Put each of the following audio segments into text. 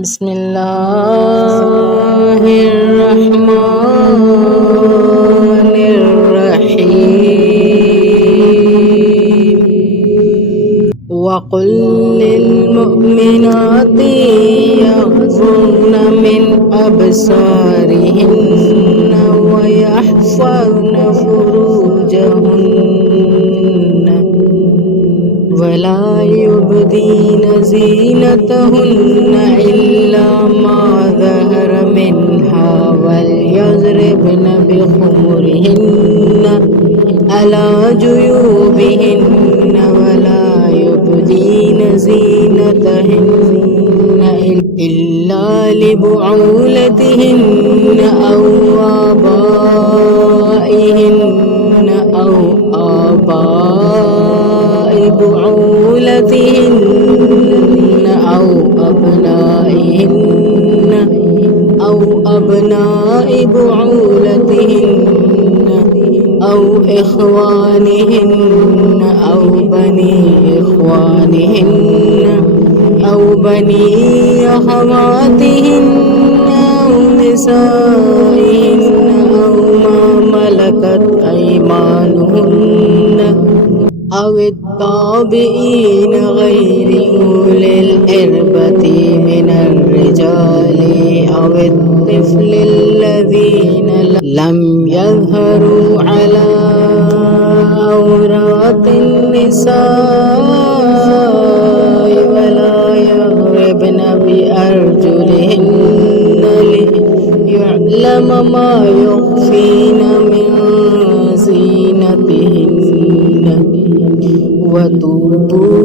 بسم اللہ الرحمن الرحیم وقل للمؤمنات یغضضن من ابصارهن ويحفظن فروجهن ولا يبدين زينتهن إلا ما ظهر منها وليضربن بخمرهن على جيوبهن ولا يبدين زينتهن إلا لبعولتهن أو آبائهن أو آباء بعولتهن أو أبناء بعولتهن أو إخوانهن أو بني إخوانهن أو بني أخواتهن أو نسائهن أو ما ملكت أيمانهن أو التابعين غير أولي الإربة من الرجال أو الطفل الذين لم يظهروا على عورات النساء ولا يضربن بأرجلهن ليعلم ما يخفين من زينتهن وتوبوا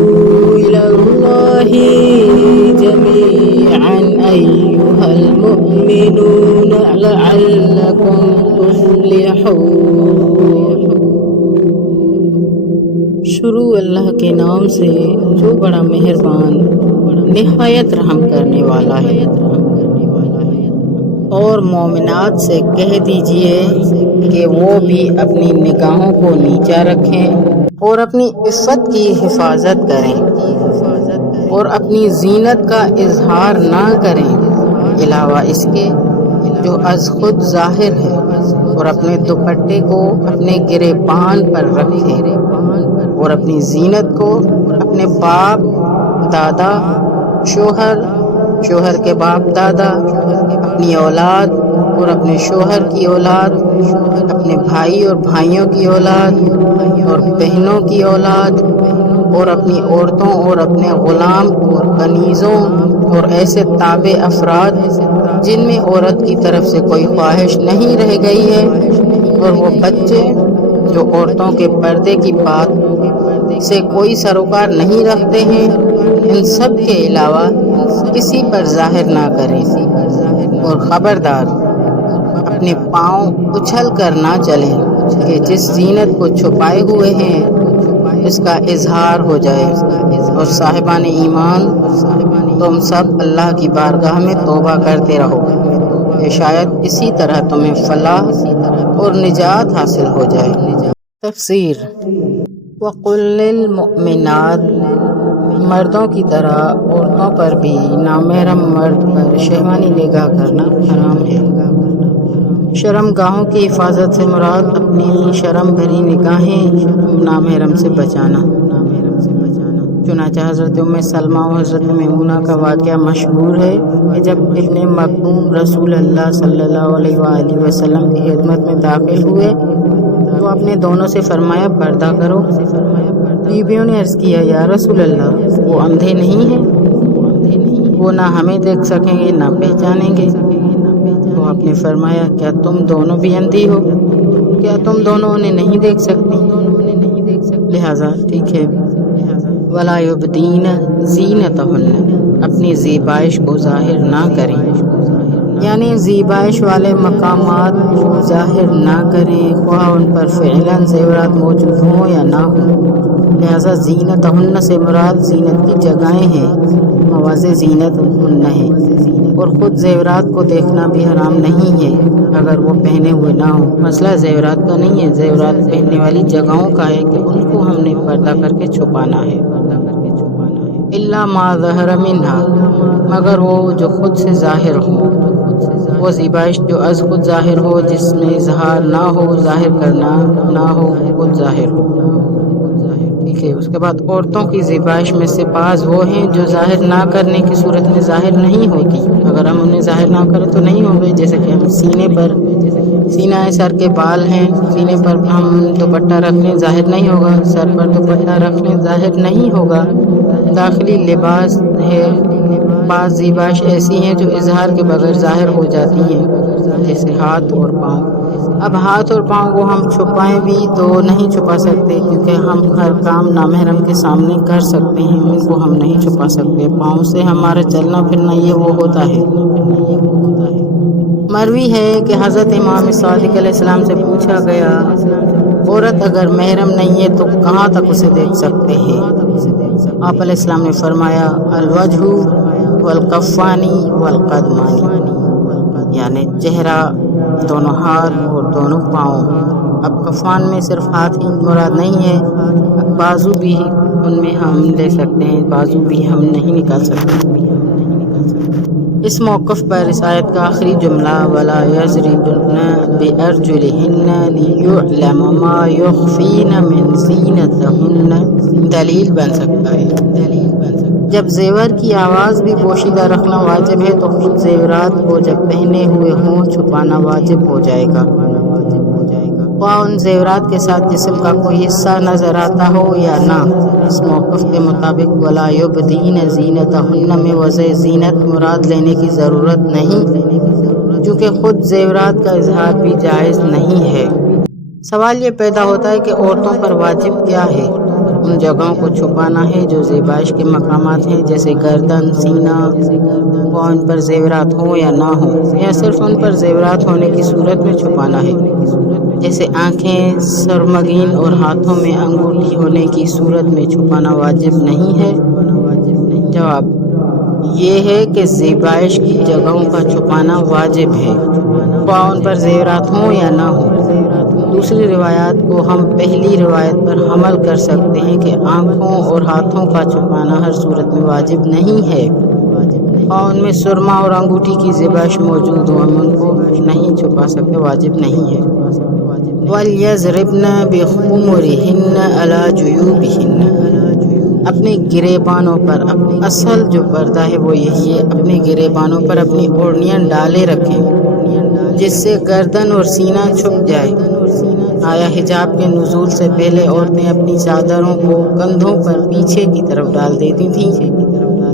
إلى الله جميعا أيها المؤمنون لعلكم تفلحون۔ شروع اللہ کے نام سے جو بڑا مہربان نہایت رحم کرنے والا ہے۔ اور مومنات سے کہہ دیجئے کہ وہ بھی اپنی نگاہوں کو نیچا رکھیں اور اپنی عفت کی حفاظت کریں اور اپنی زینت کا اظہار نہ کریں علاوہ اس کے جو از خود ظاہر ہے، اور اپنے دوپٹے کو اپنے گریبان پر رکھیں اور اپنی زینت کو اپنے باپ دادا، شوہر کے باپ دادا، اپنی اولاد اور اپنے شوہر کی اولاد، اپنے بھائی اور بھائیوں کی اولاد اور بہنوں کی اولاد، اور اپنی عورتوں اور اپنے غلام اور کنیزوں اور ایسے تابع افراد جن میں عورت کی طرف سے کوئی خواہش نہیں رہ گئی ہے، اور وہ بچے جو عورتوں کے پردے کی بات سے کوئی سروکار نہیں رکھتے ہیں، ان سب کے علاوہ کسی پر ظاہر نہ کریں، اور خبردار اپنے پاؤں اچھل کر نہ چلیں کہ جس زینت کو چھپائے ہوئے ہیں اس کا اظہار ہو جائے۔ اور صاحبان ایمان، تم سب اللہ کی بارگاہ میں توبہ کرتے رہو کہ شاید اسی طرح تمہیں فلاح اور نجات حاصل ہو جائے۔ تفسیر۔ وَقُلْ لِلْمُؤْمِنَاتِ، مردوں کی طرح عورتوں پر بھی نامحرم مرد پر شہوانی نگاہ کرنا حرام ہے۔ شرم گاہوں کی حفاظت سے مراد اپنی شرم بھری نگاہیں نامحرم سے بچانا۔ چنانچہ حضرت ام سلمہ و حضرت میمونہ کا واقعہ مشہور ہے کہ جب ابن مکتوم رسول اللہ صلی اللہ علیہ وآلہ وسلم کی خدمت میں داخل ہوئے تو اپنے دونوں سے فرمایا پردہ کرو۔ بیویوں نے عرض کیا یا رسول اللہ وہ اندھے نہیں ہیں، وہ نہ ہمیں دیکھ سکیں گے نہ پہچانیں گے۔ تو آپ نے فرمایا کیا تم دونوں بھی اندھی ہو؟ کیا تم دونوں انہیں نہیں دیکھ سکتی؟ لہٰذا ٹھیک ہے، وَلَا يُبْدِينَ زِينَتَهُنَّ، اپنی زیبائش کو ظاہر نہ کریں، یعنی زیبائش والے مقامات کو ظاہر نہ کریں، خواہ ان پر فعلاً زیورات موجود ہوں یا نہ ہوں۔ لہٰذا زینتہن سے مراد زینت کی جگہیں ہیں، مواضع زینت ہن ہے، اور خود زیورات کو دیکھنا بھی حرام نہیں ہے اگر وہ پہنے ہوئے نہ ہوں۔ مسئلہ زیورات کا نہیں ہے، زیورات پہننے والی جگہوں کا ہے کہ ان کو ہم نے پردہ کر کے چھپانا ہے۔ الا ما ظہر منہا، مگر وہ جو خود سے ظاہر ہو، وہ زیبائش جو از خود ظاہر ہو، جس میں اظہار نہ ہو، ظاہر کرنا نہ ہو، خود ظاہر ہو۔ ٹھیک ہے، اس کے بعد عورتوں کی زیبائش میں سے بعض وہ ہیں جو ظاہر نہ کرنے کی صورت میں ظاہر نہیں ہوتی، اگر ہم انہیں ظاہر نہ کریں تو نہیں ہوں گے، جیسے کہ ہم سینہ سر کے بال ہیں، سینے پر ہم دوپٹہ رکھ لیں ظاہر نہیں ہوگا، سر پر دوپٹہ رکھ لیں ظاہر نہیں ہوگا۔ داخلی لباس ہے، بعض زیبائش ایسی ہیں جو اظہار کے بغیر ظاہر ہو جاتی ہیں، جیسے ہاتھ اور پاؤں۔ اب ہاتھ اور پاؤں کو ہم چھپائیں بھی تو نہیں چھپا سکتے، کیونکہ ہم ہر کام نامحرم کے سامنے کر سکتے ہیں، ان کو ہم نہیں چھپا سکتے۔ پاؤں سے ہمارا چلنا پھرنا یہ وہ ہوتا ہے۔ مروی ہے کہ حضرت امام صادق علیہ السلام سے پوچھا گیا، عورت اگر محرم نہیں ہے تو کہاں تک اسے دیکھ سکتے ہیں؟ آپ علیہ السلام نے فرمایا، الوجہ والکفانی والقدمانی، یعنی چہرہ، دونوں ہاتھ اور دونوں پاؤں۔ اب کفان میں صرف ہاتھ ہی مراد نہیں ہے، بازو بھی ان میں ہم لے سکتے ہیں، بازو بھی ہم نہیں نکال سکتے۔ اس موقف پر اس آیت کا آخری جملہ وَلَا يَضْرِبْنَ بِأَرْجُلِهِنَّ لِيُعْلَمَ مَا يُخْفِينَ مِنْ زِينَتِهِنَّ دلیل بن سکتا ہے۔ جب زیور کی آواز بھی پوشیدہ رکھنا واجب ہے تو خود زیورات کو جب پہنے ہوئے ہوں چھپانا واجب ہو جائے گا، خواہ ان زیورات کے ساتھ جسم کا کوئی حصہ نظر آتا ہو یا نہ۔ اس موقف کے مطابق وَلَا يُبْدِينَ زِينَتَهُنَّ میں وضع زینت مراد لینے کی ضرورت نہیں، چونکہ خود زیورات کا اظہار بھی جائز نہیں ہے۔ سوال یہ پیدا ہوتا ہے کہ عورتوں پر واجب کیا ہے؟ ان جگہوں کو چھپانا ہے جو زیبائش کے مقامات ہیں، جیسے گردن، سینہ، وہ ان پر زیورات ہوں یا نہ ہوں، یا صرف ان پر زیورات ہونے کی صورت میں چھپانا ہے، جیسے آنکھیں، سرمگین اور ہاتھوں میں انگوٹھی ہونے کی صورت میں چھپانا واجب نہیں ہے؟ جواب یہ ہے کہ زیبائش کی جگہوں کا چھپانا واجب ہے، خواہ ان پر زیورات ہوں یا نہ ہوں۔ دوسری روایات کو ہم پہلی روایت پر حمل کر سکتے ہیں کہ آنکھوں اور ہاتھوں کا چھپانا ہر صورت میں واجب نہیں ہے، خواہ ان میں سرما اور انگوٹھی کی زیبائش موجود ہو، ہم ان کو نہیں چھپا سکتے، واجب نہیں ہے۔ وَلْيَضْرِبْنَ بِخُمُرِهِنَّ عَلَى جُيُوبِهِنَّ، اپنے گریبانوں پر، اصل جو پردہ ہے وہ یہی ہے، اپنے گریبانوں پر اپنی اوڑھنیاں ڈالے رکھیں جس سے گردن اور سینہ چھپ جائے۔ آیا حجاب کے نزول سے پہلے عورتیں اپنی چادروں کو کندھوں پر پیچھے کی طرف ڈال دیتی تھیں،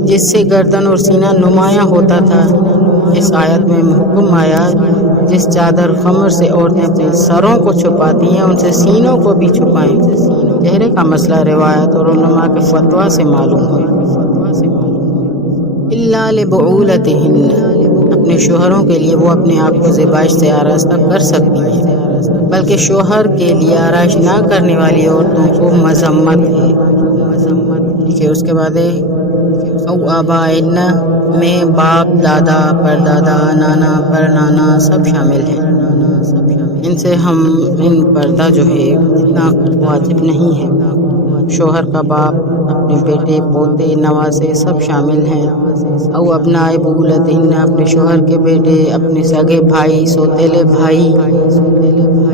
جس سے گردن اور سینہ نمایاں ہوتا تھا۔ اس آیت میں حکم آیا، جس چادر خمر سے عورتیں اپنے سروں کو چھپاتی ہیں ان سے سینوں کو بھی چھپائیں۔ چہرے کا مسئلہ روایت اور علماء کے فتویٰ سے معلوم ہے۔ الا لبعولتہن، اپنے شوہروں کے لیے وہ اپنے آپ کو زیبائش سے آراستہ کر سکتی ہیں، بلکہ شوہر کے لیے آرائش نہ کرنے والی عورتوں کو مذمت ہے۔ ٹھیک ہے، اس کے بعد او آبائن میں باپ، دادا، پردادا، نانا، پرنانا سب شامل ہیں۔ ان سے ہم پردہ جو ہے اتنا واجب نہیں ہے۔ شوہر کا باپ، اپنے بیٹے، پوتے، نواسے سب شامل ہیں۔ او ابناء بعولتہن، اپنے شوہر کے بیٹے، اپنے سگے بھائی، سوتیلے بھائی،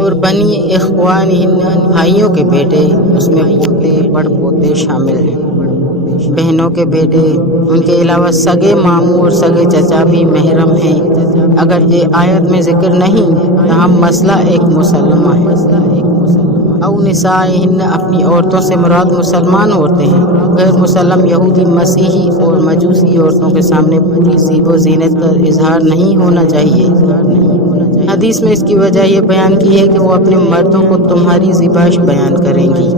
اور بنی اخوانہن، بھائیوں کے بیٹے، اس میں پوتے، بڑ پوتے شامل ہیں۔ بہنوں کے بیٹے، ان کے علاوہ سگے ماموں اور سگے چچا بھی محرم ہیں، اگرچہ آیت میں ذکر نہیں تاہم مسئلہ ایک مسلمہ ہے۔ او نسائہن، اپنی عورتوں سے مراد مسلمان عورتیں ہیں، غیر مسلم یہودی، مسیحی اور مجوسی عورتوں کے سامنے پوری زیب و زینت کا اظہار نہیں ہونا چاہیے۔ حدیث میں اس کی وجہ یہ بیان کی ہے کہ وہ اپنے مردوں کو تمہاری زیبائش بیان کریں گی۔